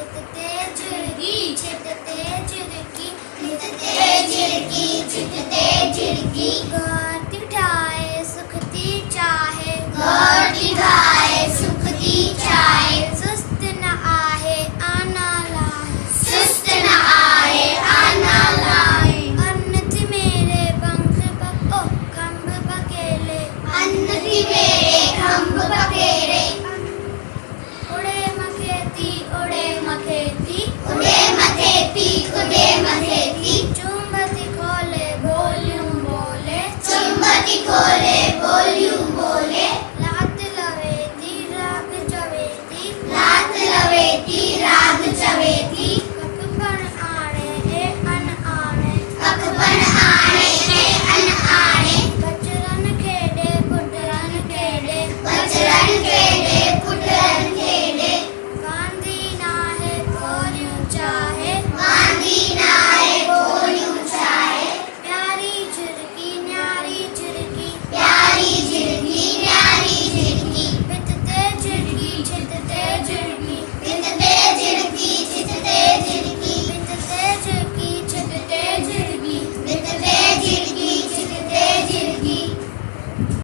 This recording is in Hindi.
बितते झिड़की छिटते झिड़की बितते झिड़की छिटते झिड़की गौर उठाए सुखती चाहे गौर दिखाए सुखती चाहे सुस्त न आहे आना लाए सुस्त न आए आना लाए अन्न थी मेरे पंख पको खम्भ पकेले अन्न थी मेरे खम्भ पकेरे उड़े मखेती उड़े मखेती उड़े मखेती उड़े मखेती चुंबती खोले वॉल्यूम बोले चुंबती खोले वॉल्यूम